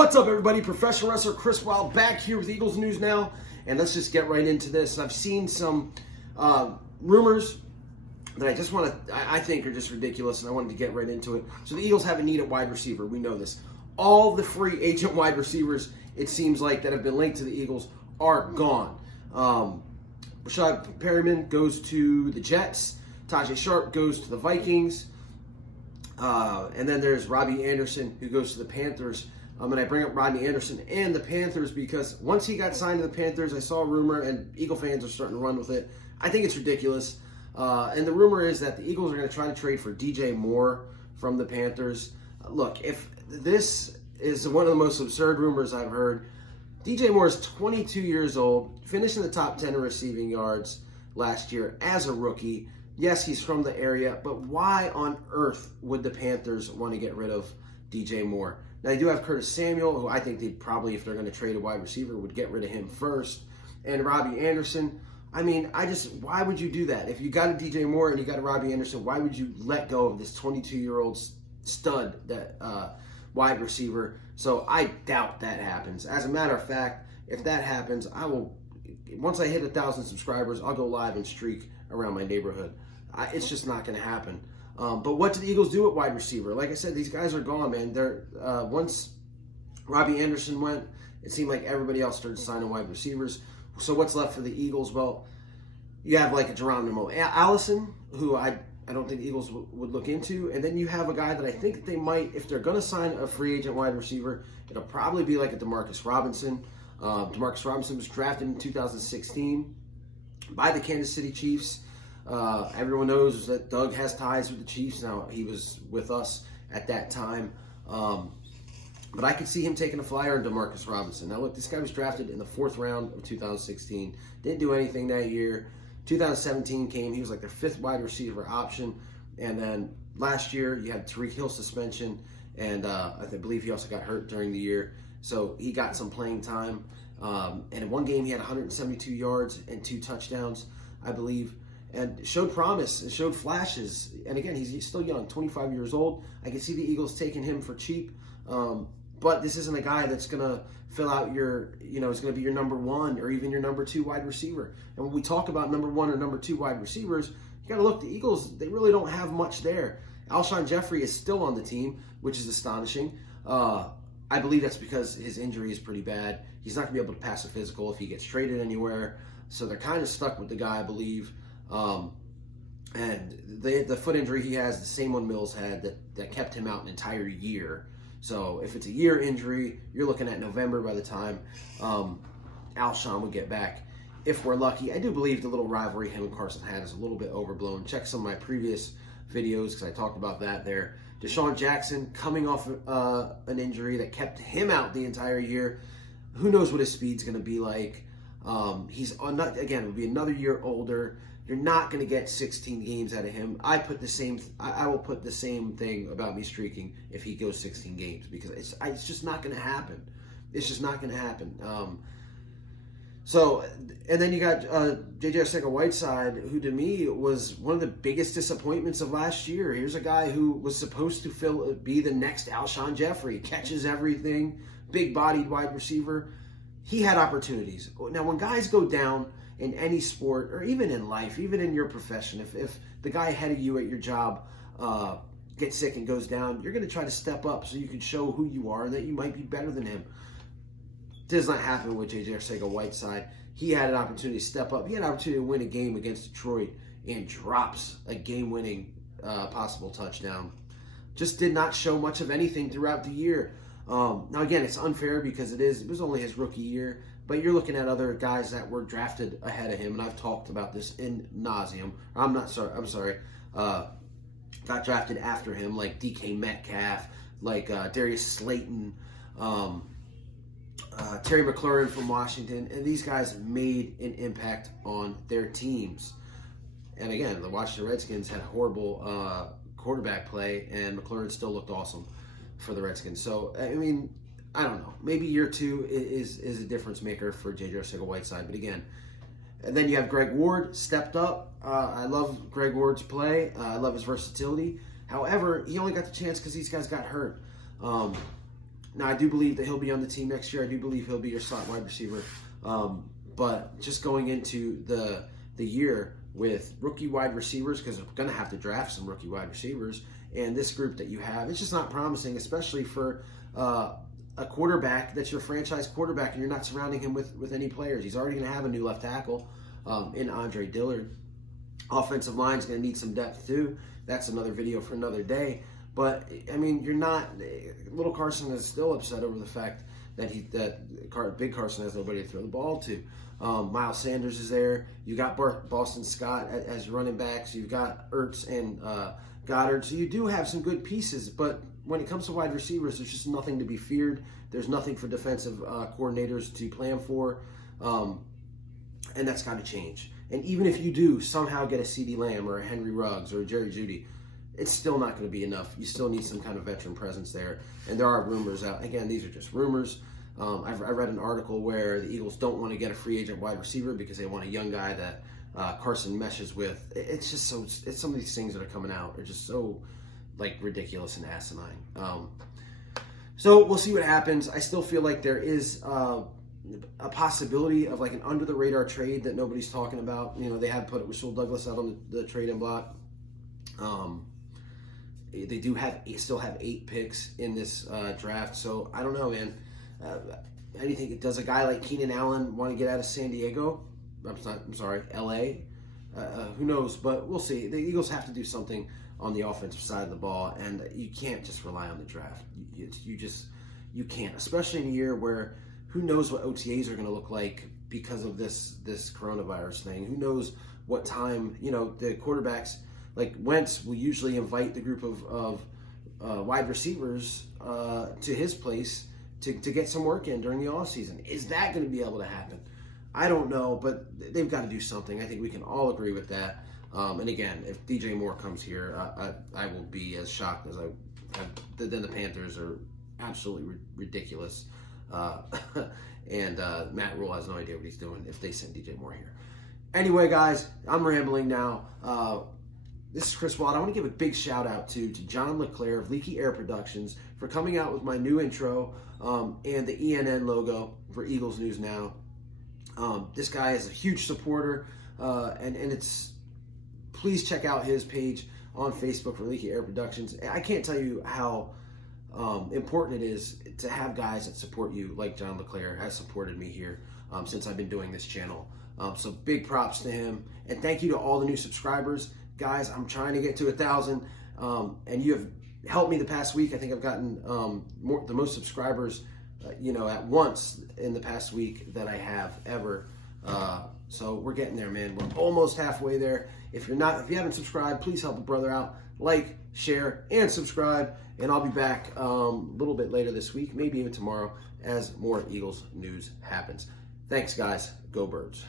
What's up, everybody? Professional wrestler Chris Wilde back here with Eagles News Now, and let's just get right into this. I've seen some rumors that I think are just ridiculous, and I wanted to get right into it. So the Eagles have a need at wide receiver. We know this. All the free agent wide receivers, it seems like, that have been linked to the Eagles are gone. Rashad Perryman goes to the Jets. Tajay Sharp goes to the Vikings. And then there's Robbie Anderson, who goes to the Panthers. And I bring up Robbie Anderson and the Panthers because once he got signed to the Panthers, I saw a rumor, and Eagle fans are starting to run with it. I think it's ridiculous. And the rumor is that the Eagles are going to try to trade for DJ Moore from the Panthers. Look, if this is one of the most absurd rumors I've heard, DJ Moore is 22 years old, finished in the top 10 in receiving yards last year as a rookie. Yes, he's from the area, but why on earth would the Panthers want to get rid of DJ Moore? Now, they do have Curtis Samuel, who I think they'd probably, if they're going to trade a wide receiver, would get rid of him first. And Robbie Anderson. I mean, why would you do that? If you got a DJ Moore and you got a Robbie Anderson, why would you let go of this 22-year-old stud, that wide receiver? So I doubt that happens. As a matter of fact, if that happens, once I hit 1,000 subscribers, I'll go live and streak around my neighborhood. It's just not going to happen. But what did the Eagles do at wide receiver? Like I said, these guys are gone, man. Once Robbie Anderson went, it seemed like everybody else started signing wide receivers. So what's left for the Eagles? Well, you have like a Geronimo Allison, who I don't think the Eagles would look into. And then you have a guy that I think they might, if they're going to sign a free agent wide receiver, it'll probably be like a Demarcus Robinson. Demarcus Robinson was drafted in 2016 by the Kansas City Chiefs. Everyone knows that Doug has ties with the Chiefs. Now, he was with us at that time. But I could see him taking a flyer on Demarcus Robinson. Now, look, this guy was drafted in the 4th round of 2016. Didn't do anything that year. 2017 came. He was like their 5th wide receiver option. And then last year, you had Tyreek Hill suspension. And I believe he also got hurt during the year. So he got some playing time. And in one game, he had 172 yards and 2 touchdowns, I believe. And showed promise and showed flashes. And again, he's still young, 25 years old. I can see the Eagles taking him for cheap. But this isn't a guy that's going to fill out is going to be your number 1 or even your number 2 wide receiver. And when we talk about number 1 or number 2 wide receivers, you got to look, the Eagles, they really don't have much there. Alshon Jeffrey is still on the team, which is astonishing. I believe that's because his injury is pretty bad. He's not going to be able to pass a physical if he gets traded anywhere. So they're kind of stuck with the guy, I believe. And the foot injury he has, the same one Mills had that kept him out an entire year. So if it's a year injury, you're looking at November by the time Alshon would get back. If we're lucky, I do believe the little rivalry him and Carson had is a little bit overblown. Check some of my previous videos because I talked about that there. DeSean Jackson coming off an injury that kept him out the entire year. Who knows what his speed's going to be like? He's again, will be another year older. You're not going to get 16 games out of him. I will put the same thing about me streaking if he goes 16 games because it's just not going to happen. It's just not going to happen. And then you got J.J. Arcega-Whiteside, who to me was one of the biggest disappointments of last year. Here's a guy who was supposed to be the next Alshon Jeffrey, catches everything, big-bodied wide receiver. He had opportunities. Now, when guys go down in any sport, or even in life, even in your profession, if the guy ahead of you at your job gets sick and goes down, you're going to try to step up so you can show who you are and that you might be better than him. Does not happen with J.J. Arcega-Whiteside. He had an opportunity to step up. He had an opportunity to win a game against Detroit and drops a game-winning possible touchdown. Just did not show much of anything throughout the year. Now, again, it's unfair because it was only his rookie year, but you're looking at other guys that were drafted ahead of him, and I've talked about this in nauseum. Got drafted after him, like DK Metcalf, like Darius Slayton, Terry McLaurin from Washington, and these guys made an impact on their teams. And again, the Washington Redskins had horrible quarterback play, and McLaurin still looked awesome for the Redskins. So, I mean, I don't know. Maybe year 2 is a difference maker for J.J. Arcega-Whiteside. But again, and then you have Greg Ward, stepped up. I love Greg Ward's play. I love his versatility. However, he only got the chance because these guys got hurt. Now, I do believe that he'll be on the team next year. I do believe he'll be your slot wide receiver. But just going into the year with rookie wide receivers, because they're going to have to draft some rookie wide receivers, and this group that you have, it's just not promising, especially for a quarterback that's your franchise quarterback, and you're not surrounding him with any players. He's already going to have a new left tackle in Andre Dillard. Offensive line's going to need some depth too. That's another video for another day. But I mean, you're not. Little Carson is still upset over the fact that Big Carson has nobody to throw the ball to. Miles Sanders is there. You got Boston Scott as running backs. You've got Ertz and Goddard. So you do have some good pieces, but when it comes to wide receivers, there's just nothing to be feared. There's nothing for defensive coordinators to plan for, and that's got to change. And even if you do somehow get a CeeDee Lamb or a Henry Ruggs or a Jerry Jeudy, it's still not going to be enough. You still need some kind of veteran presence there. And there are rumors out. Again, these are just rumors. I read an article where the Eagles don't want to get a free agent wide receiver because they want a young guy that Carson meshes with. It's just so. It's some of these things that are coming out are just so ridiculous and asinine. So we'll see what happens. I still feel like there is a possibility of an under the radar trade that nobody's talking about. They have put Rasul Douglas out on the trading block. They do still have 8 picks in this draft, so I don't know, man. How do you think? Does a guy like Keenan Allen want to get out of San Diego? I'm sorry, L.A.? Who knows? But we'll see. The Eagles have to do something on the offensive side of the ball, and you can't just rely on the draft. You can't, especially in a year where who knows what OTAs are going to look like because of this coronavirus thing. Who knows what time, the quarterbacks, like Wentz will usually invite the group of wide receivers to his place to get some work in during the offseason. Is that going to be able to happen? I don't know, but they've got to do something. I think we can all agree with that. And again, if DJ Moore comes here, I will be as shocked as then the Panthers are absolutely ridiculous. And Matt Rule has no idea what he's doing if they send DJ Moore here. Anyway, guys, I'm rambling now. This is Chris Watt. I want to give a big shout out to John LeClair of Leaky Air Productions for coming out with my new intro and the ENN logo for Eagles News Now. This guy is a huge supporter, and it's, please check out his page on Facebook for Leaky Air Productions. I can't tell you how important it is to have guys that support you, like John LeClair has supported me here since I've been doing this channel. So big props to him, and thank you to all the new subscribers. Guys, I'm trying to get to 1,000, and you have helped me the past week. I think I've gotten the most subscribers, at once in the past week that I have ever. So we're getting there, man. We're almost halfway there. If you haven't subscribed, please help a brother out. Like, share, and subscribe. And I'll be back a little bit later this week, maybe even tomorrow, as more Eagles news happens. Thanks, guys. Go Birds.